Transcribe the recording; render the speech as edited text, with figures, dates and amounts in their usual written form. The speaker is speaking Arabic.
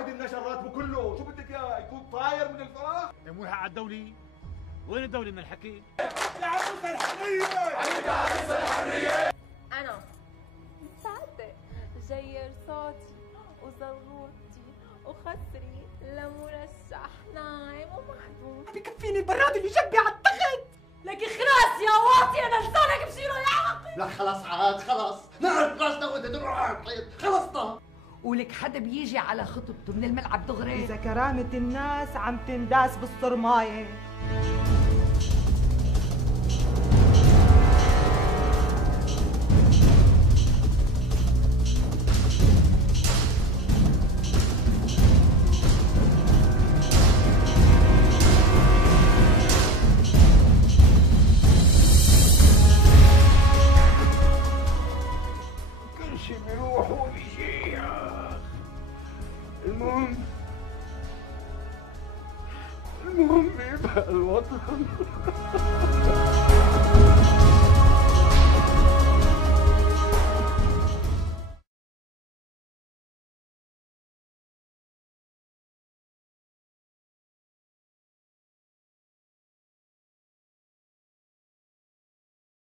واحد النشر راتبه كله، شو بدك اياه يكون طاير من الفراغ؟ مو يحق على الدولي؟ وين الدولي من الحكي؟ يا عروس الحرية! يا عروس الحرية! أنا سعدة جير صوتي وزغوطي وخسري لمرشح نايم ومحبوب. بكفيني البراد اللي جنبي على التخت. لكن خلاص يا واطي أنا لسانك بشيله يا عقل. لا خلاص عاد خلاص، نعرف راسنا وانت تروح على الحيط، خلصنا. ولك حدا بيجي على خطبته من الملعب دغري؟ إذا كرامة الناس عم تنداس بالصرماية. كل شي بيروح وبيجي يا أخ. المهم يبقى الوطن